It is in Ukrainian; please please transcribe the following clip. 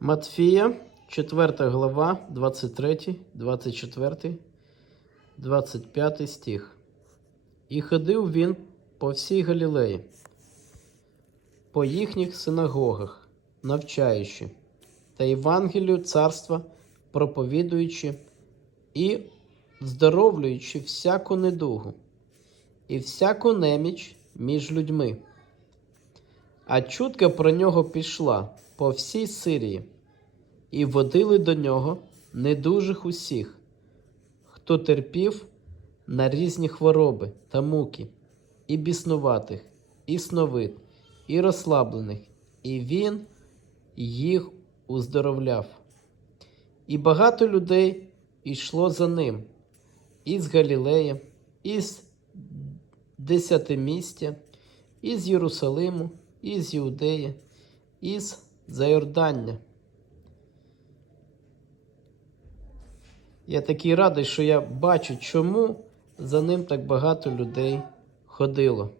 Матфія, 4 глава, 23, 24, 25 стих. І ходив він по всій Галілеї, по їхніх синагогах, навчаючи, та Євангелію царства проповідуючи і здоровлюючи всяку недугу і всяку неміч між людьми. А чутка про нього пішла по всій Сирії, і водили до нього недужих усіх, хто терпів на різні хвороби та муки, і біснуватих, і сновид, і розслаблених, і він їх уздоровляв. І багато людей йшло за ним із Галілея, із Десятимістя, із Єрусалиму, із Іудеї, із Зайордання. Я такий радий, що я бачу, чому за ним так багато людей ходило.